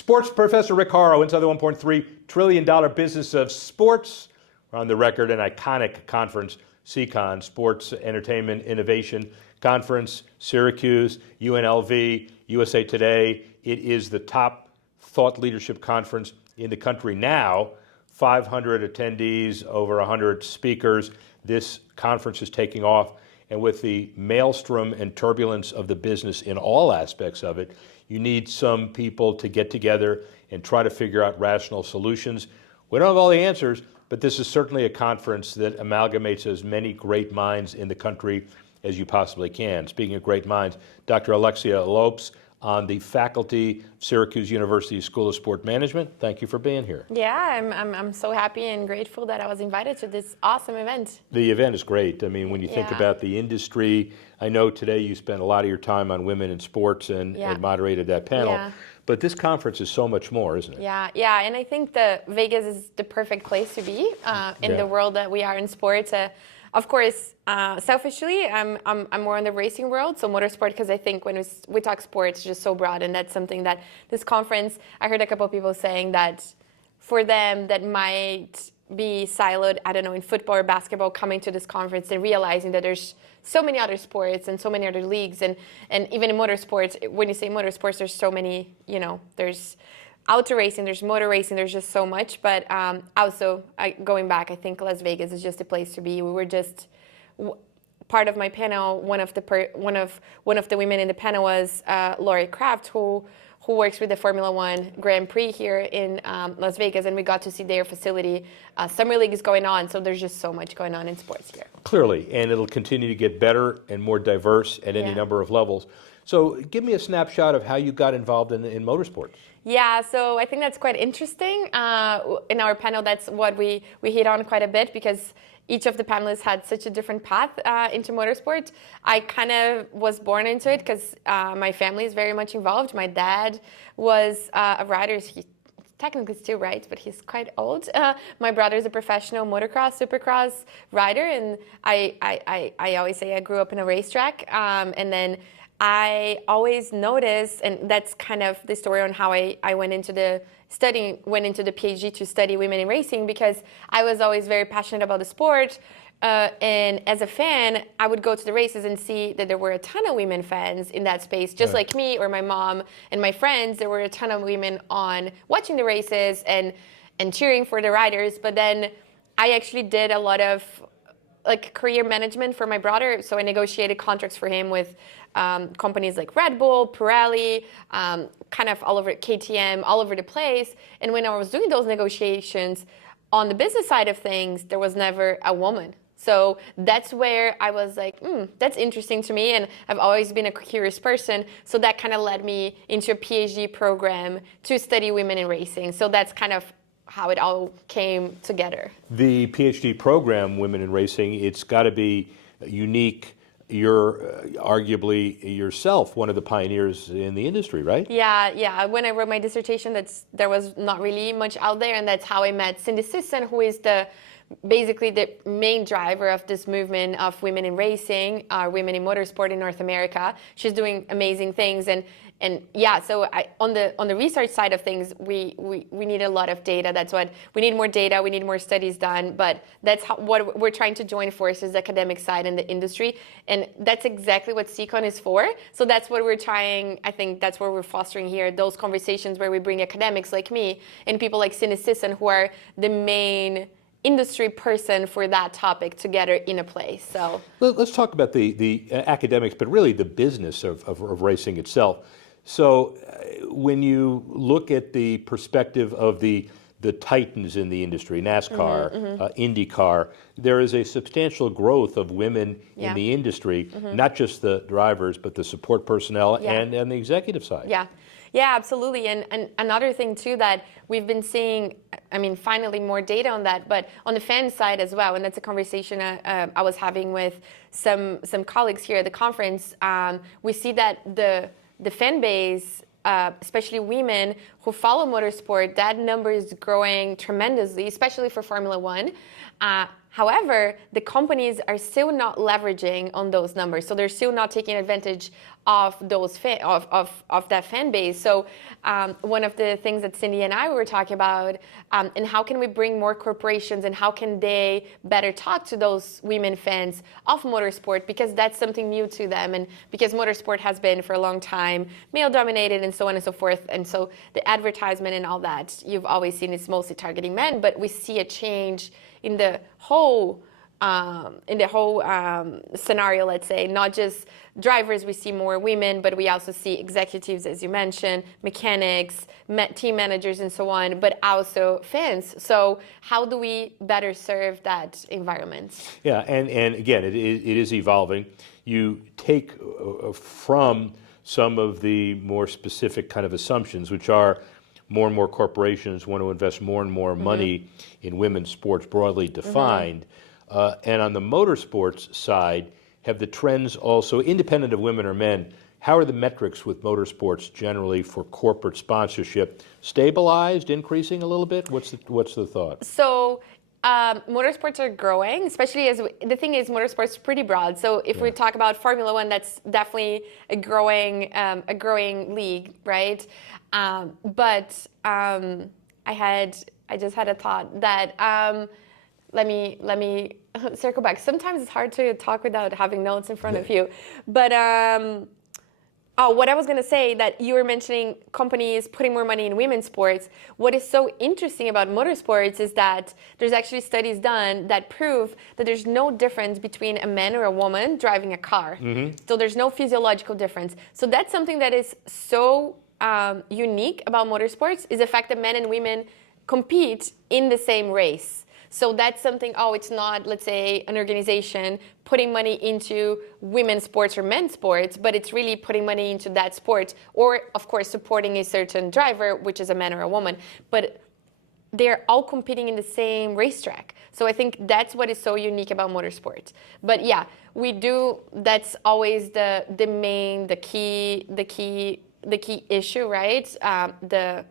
Sports professor Rick Horrow inside the $1.3 trillion business of sports. We're on the record, an iconic conference, SEICON, Sports Entertainment Innovation Conference, Syracuse, UNLV, USA Today. It is the top thought leadership conference in the country now. 500 attendees, over 100 speakers. This conference is taking off, and with the maelstrom and turbulence of the business in all aspects of it, you need some people to get together and try to figure out rational solutions. We don't have all the answers, but this is certainly a conference that amalgamates as many great minds in the country as you possibly can. Speaking of great minds, Dr. Alexia Lopes on the faculty, Syracuse University School of Sport Management. Thank you for being here. Yeah, I'm so happy and grateful that I was invited to this awesome event. The event is great. I mean, when you think about the industry, I know today you spent a lot of your time on women in sports and moderated that panel. But this conference is so much more, isn't it? Yeah, and I think the Vegas is the perfect place to be in the world that we are in sports. Of course, selfishly, I'm more in the racing world, so motorsport, because I think when we talk sports, it's just so broad, and that's something that this conference, I heard a couple of people saying that for them, that might be siloed, I don't know, in football or basketball, coming to this conference and realizing that there's so many other sports and so many other leagues, and even in motorsports, when you say motorsports, there's so many, there's auto racing, there's motor racing, there's just so much. But also, going back, I think Las Vegas is just a place to be. We were just part of my panel. One of the women in the panel was Lori Kraft, who works with the Formula One Grand Prix here in Las Vegas, and we got to see their facility. Summer League is going on, so there's just so much going on in sports here. Clearly, and it'll continue to get better and more diverse at any number of levels. So give me a snapshot of how you got involved in motorsports. Yeah, so I think that's quite interesting. In our panel, that's what we hit on quite a bit, because each of the panelists had such a different path into motorsport. I kind of was born into it because my family is very much involved. My dad was a rider. He technically still rides, but he's quite old. My brother is a professional motocross, supercross rider, and I always say I grew up in a racetrack. And then I always noticed, and that's kind of the story on how I went into the PhD to study women in racing, because I was always very passionate about the sport. And as a fan, I would go to the races and see that there were a ton of women fans in that space, just like me or my mom and my friends. There were a ton of women on watching the races and cheering for the riders. But then I actually did a lot of career management for my brother. So I negotiated contracts for him with companies like Red Bull, Pirelli, kind of all over, KTM, all over the place. And when I was doing those negotiations, on the business side of things, there was never a woman. So that's where I was like, that's interesting to me. And I've always been a curious person. So that kind of led me into a PhD program to study women in racing. So that's kind of how it all came together. The PhD program, Women in Racing, it's got to be unique. You're arguably yourself one of the pioneers in the industry, right? Yeah. When I wrote my dissertation, there was not really much out there, and that's how I met Cindy Sisson, who is basically the main driver of this movement of women in racing, women in motorsport in North America. She's doing amazing things, and yeah. So on the research side of things, we need a lot of data. That's what we need, more data. We need more studies done. But that's what we're trying to join forces, the academic side and the industry, and that's exactly what SEICON is for. So that's what we're trying. I think that's what we're fostering here. Those conversations where we bring academics like me and people like Cindy Sisson, who are the main industry person for that topic, together in a place. So let's talk about the academics, but really the business of racing itself. So when you look at the perspective of the titans in the industry, NASCAR, IndyCar, there is a substantial growth of women in the industry, not just the drivers, but the support personnel and the executive side. Yeah, absolutely. And another thing, too, that we've been seeing, I mean, finally more data on that, but on the fan side as well, and that's a conversation I was having with some colleagues here at the conference. We see that the fan base, especially women, who follow motorsport, that number is growing tremendously, especially for Formula One. However, the companies are still not leveraging on those numbers, so they're still not taking advantage of those of that fan base. So one of the things that Cindy and I were talking about, and how can we bring more corporations and how can they better talk to those women fans of motorsport, because that's something new to them, and because motorsport has been for a long time male dominated and so on and so forth, and so the advertisement and all that you've always seen is mostly targeting men, but we see a change in the whole scenario, let's say, not just drivers, we see more women, but we also see executives, as you mentioned, mechanics, team managers, and so on, but also fans. So how do we better serve that environment? Yeah, and again, it is evolving. You take from some of the more specific kind of assumptions, which are more and more corporations want to invest more and more money in women's sports, broadly defined. And on the motorsports side, have the trends also, independent of women or men, how are the metrics with motorsports generally for corporate sponsorship? Stabilized, increasing a little bit? What's the thought? So motorsports are growing, especially as the thing is motorsports is pretty broad. So if we talk about Formula One, that's definitely a growing league, right? But I just had a thought that let me circle back. Sometimes it's hard to talk without having notes in front of you. But what I was going to say, that you were mentioning companies putting more money in women's sports. What is so interesting about motorsports is that there's actually studies done that prove that there's no difference between a man or a woman driving a car. So there's no physiological difference. So that's something that is so unique about motorsports, is the fact that men and women compete in the same race. So that's something, it's not, let's say, an organization putting money into women's sports or men's sports, but it's really putting money into that sport, or, of course, supporting a certain driver, which is a man or a woman. But they're all competing in the same racetrack. So I think that's what is so unique about motorsport. But yeah, that's always the key issue, right? The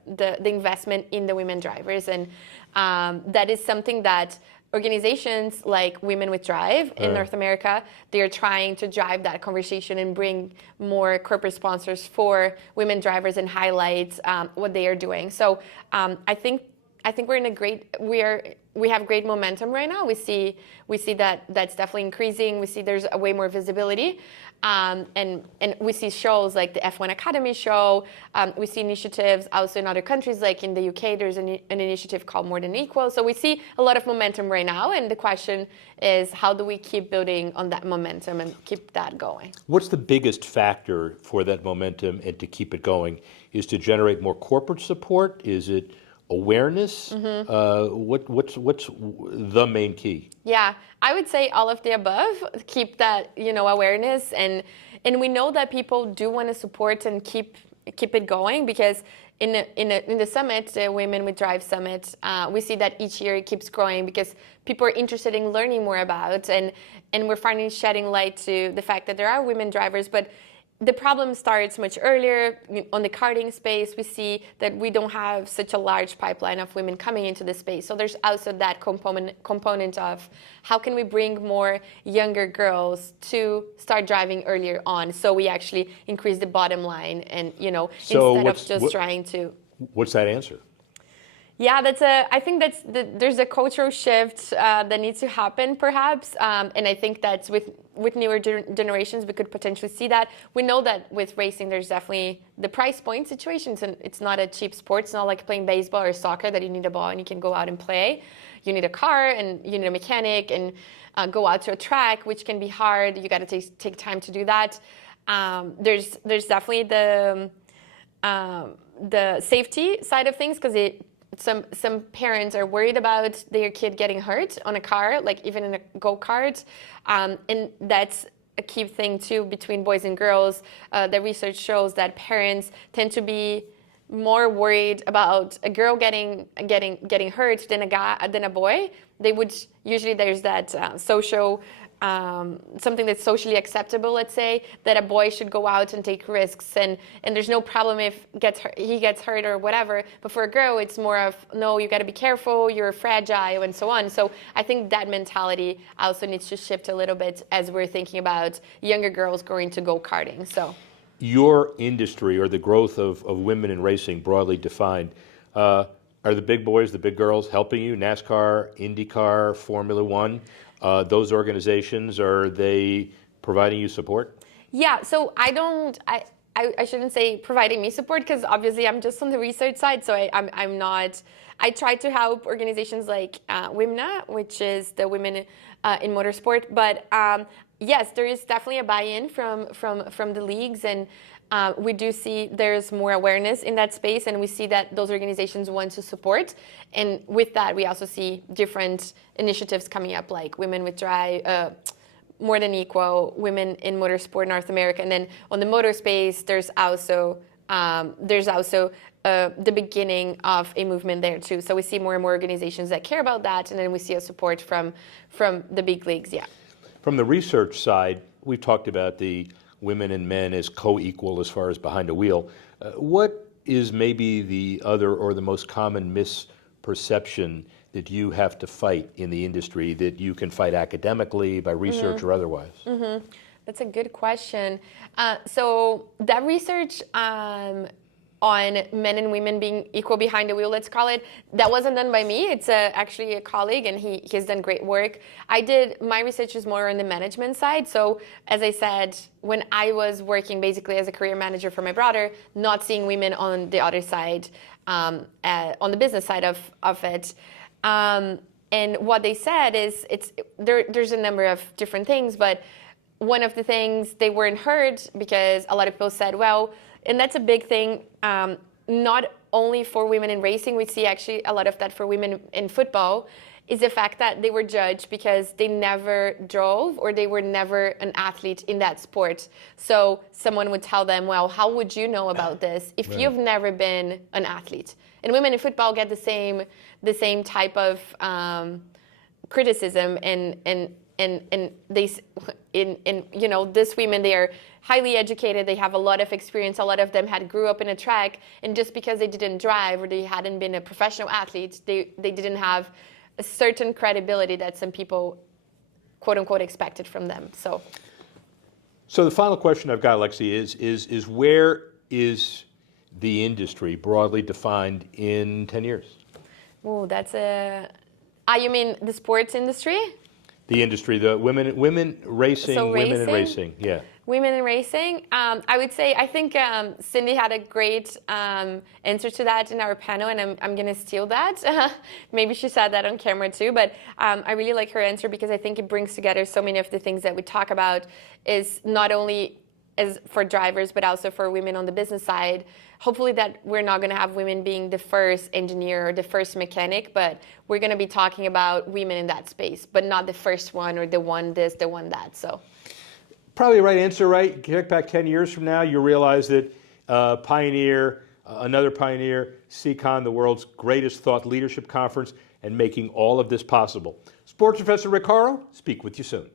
investment in the women drivers, and that is something that organizations like Women with Drive in North America, they're trying to drive that conversation and bring more corporate sponsors for women drivers and highlight what they are doing. So I think we're in we have great momentum right now. We see that that's definitely increasing. We see there's a way more visibility. And we see shows like the F1 Academy show. We see initiatives also in other countries, like in the UK, there's an initiative called More Than Equal. So we see a lot of momentum right now. And the question is, how do we keep building on that momentum and keep that going? What's the biggest factor for that momentum and to keep it going? Is to generate more corporate support? Is it awareness? What's the main key? Yeah, I would say all of the above. Keep that awareness, and we know that people do want to support and keep it going, because in the summit, the Women with Drive Summit, we see that each year it keeps growing because people are interested in learning more about, and we're finally shedding light to the fact that there are women drivers, but the problem starts much earlier. On the karting space, we see that we don't have such a large pipeline of women coming into the space. So there's also that component of how can we bring more younger girls to start driving earlier on, so we actually increase the bottom line, and instead of just trying to. What's that answer? Yeah, I think there's a cultural shift that needs to happen, perhaps, and I think that's with newer generations we could potentially see that. We know that with racing, there's definitely the price point situations, and it's not a cheap sport. It's not like playing baseball or soccer that you need a ball and you can go out and play. You need a car and you need a mechanic and go out to a track, which can be hard. You got to take time to do that. There's definitely the safety side of things, because some parents are worried about their kid getting hurt on a car, like even in a go-kart. And that's a key thing too between boys and girls. The research shows that parents tend to be more worried about a girl getting hurt than a boy. They would usually, there's that social something that's socially acceptable, let's say, that a boy should go out and take risks, and there's no problem if he gets hurt or whatever. But for a girl, it's more of, no, you got to be careful, you're fragile, and so on. So I think that mentality also needs to shift a little bit as we're thinking about younger girls going to go karting. So your industry, or the growth of women in racing broadly defined, are the big boys, the big girls helping you? NASCAR, IndyCar, Formula One, those organizations, are they providing you support? Yeah, so I shouldn't say providing me support, because obviously I'm just on the research side, so I'm not. I try to help organizations like WIMNA, which is the Women in Motorsport, but yes, there is definitely a buy-in from the leagues, and we do see there's more awareness in that space, and we see that those organizations want to support. And with that, we also see different initiatives coming up, like Women with Drive, More Than Equal, Women in Motorsport North America, and then on the motor space, there's also the beginning of a movement there too. So we see more and more organizations that care about that, and then we see a support from the big leagues. Yeah. From the research side, we've talked about the women and men as co-equal as far as behind a wheel. What is maybe the other or the most common misperception that you have to fight in the industry, that you can fight academically, by research, or otherwise? That's a good question. So that research on men and women being equal behind the wheel, let's call it, that wasn't done by me. It's actually a colleague, and he's done great work. My research is more on the management side. So as I said, when I was working basically as a career manager for my brother, not seeing women on the other side, on the business side of it. And what they said is there's a number of different things, but one of the things, they weren't heard, because a lot of people said, well, and that's a big thing, not only for women in racing, we see actually a lot of that for women in football, is the fact that they were judged because they never drove, or they were never an athlete in that sport. So someone would tell them, well, how would you know about this if you've never been an athlete? And women in football get the same type of criticism, and these women, they are highly educated, they have a lot of experience, a lot of them grew up in a track, and just because they didn't drive or they hadn't been a professional athlete, they didn't have a certain credibility that some people, quote unquote, expected from them. So the final question I've got, Alexia, is where is the industry broadly defined in 10 years? Oh, that's you mean the sports industry? The industry, the women racing, So women in racing, yeah. Women in racing, I would say, I think Cindy had a great answer to that in our panel, and I'm going to steal that. Maybe she said that on camera too, but I really like her answer, because I think it brings together so many of the things that we talk about, is not only as for drivers, but also for women on the business side. Hopefully that we're not going to have women being the first engineer or the first mechanic, but we're going to be talking about women in that space, but not the first one or the one this, the one that. So probably the right answer, right? Get back 10 years from now, you realize that Pioneer, another Pioneer, SEICON, the world's greatest thought leadership conference, and making all of this possible. Sports Professor Rick Horrow, speak with you soon.